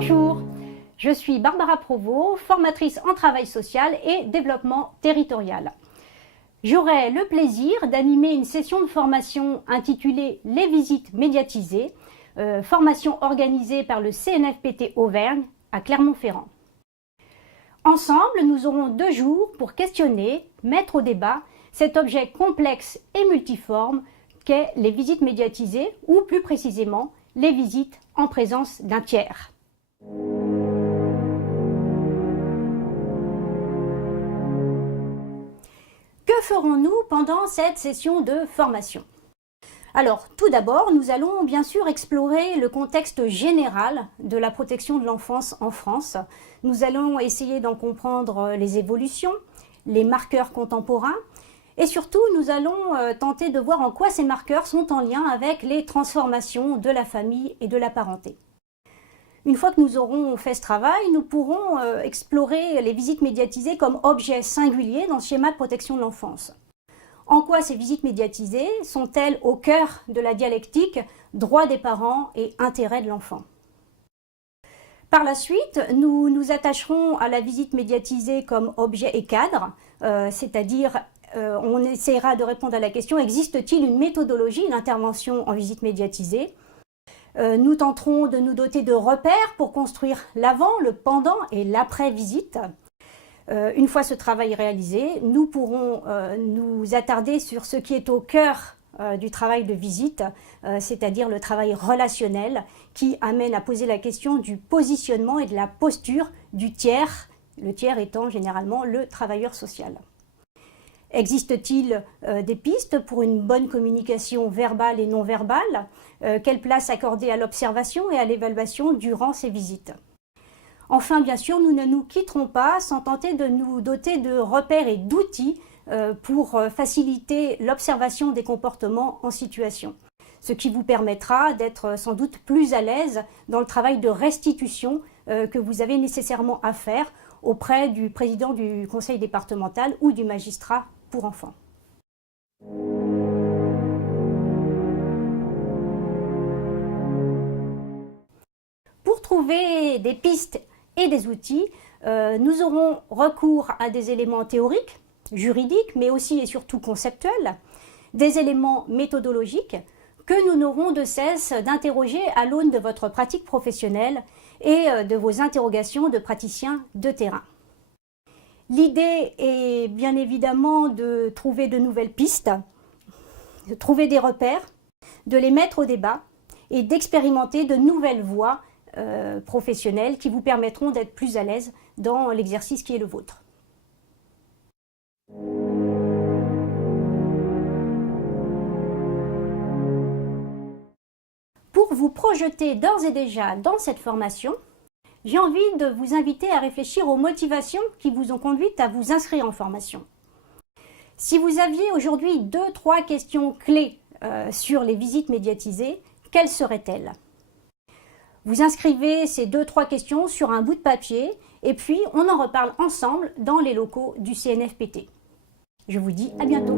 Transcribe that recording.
Bonjour, je suis Barbara Provost, formatrice en travail social et développement territorial. J'aurai le plaisir d'animer une session de formation intitulée « Les visites médiatisées », formation organisée par le CNFPT Auvergne à Clermont-Ferrand. Ensemble, nous aurons 2 jours pour questionner, mettre au débat cet objet complexe et multiforme qu'est les visites médiatisées ou plus précisément les visites en présence d'un tiers. Que ferons-nous pendant cette session de formation? Alors, tout d'abord, nous allons bien sûr explorer le contexte général de la protection de l'enfance en France. Nous allons essayer d'en comprendre les évolutions, les marqueurs contemporains, et surtout, nous allons tenter de voir en quoi ces marqueurs sont en lien avec les transformations de la famille et de la parenté. Une fois que nous aurons fait ce travail, nous pourrons explorer les visites médiatisées comme objet singulier dans le schéma de protection de l'enfance. En quoi ces visites médiatisées sont-elles au cœur de la dialectique droit des parents et intérêt de l'enfant? Par la suite, nous nous attacherons à la visite médiatisée comme objet et cadre, c'est-à-dire on essaiera de répondre à la question: existe-t-il une méthodologie d'intervention en visite médiatisée? Nous tenterons de nous doter de repères pour construire l'avant, le pendant et l'après-visite. Une fois ce travail réalisé, nous pourrons nous attarder sur ce qui est au cœur du travail de visite, c'est-à-dire le travail relationnel qui amène à poser la question du positionnement et de la posture du tiers, le tiers étant généralement le travailleur social. Existe-t-il des pistes pour une bonne communication verbale et non verbale? Quelle place accorder à l'observation et à l'évaluation durant ces visites? Enfin, bien sûr, nous ne nous quitterons pas sans tenter de nous doter de repères et d'outils pour faciliter l'observation des comportements en situation, ce qui vous permettra d'être sans doute plus à l'aise dans le travail de restitution que vous avez nécessairement à faire auprès du président du conseil départemental ou du magistrat pour enfants. Pour trouver des pistes et des outils, nous aurons recours à des éléments théoriques, juridiques, mais aussi et surtout conceptuels, des éléments méthodologiques que nous n'aurons de cesse d'interroger à l'aune de votre pratique professionnelle et de vos interrogations de praticiens de terrain. L'idée est bien évidemment de trouver de nouvelles pistes, de trouver des repères, de les mettre au débat et d'expérimenter de nouvelles voies professionnelles qui vous permettront d'être plus à l'aise dans l'exercice qui est le vôtre. Pour vous projeter d'ores et déjà dans cette formation, j'ai envie de vous inviter à réfléchir aux motivations qui vous ont conduite à vous inscrire en formation. Si vous aviez aujourd'hui 2-3 questions clés sur les visites médiatisées, quelles seraient-elles? Vous inscrivez ces 2-3 questions sur un bout de papier et puis on en reparle ensemble dans les locaux du CNFPT. Je vous dis à bientôt.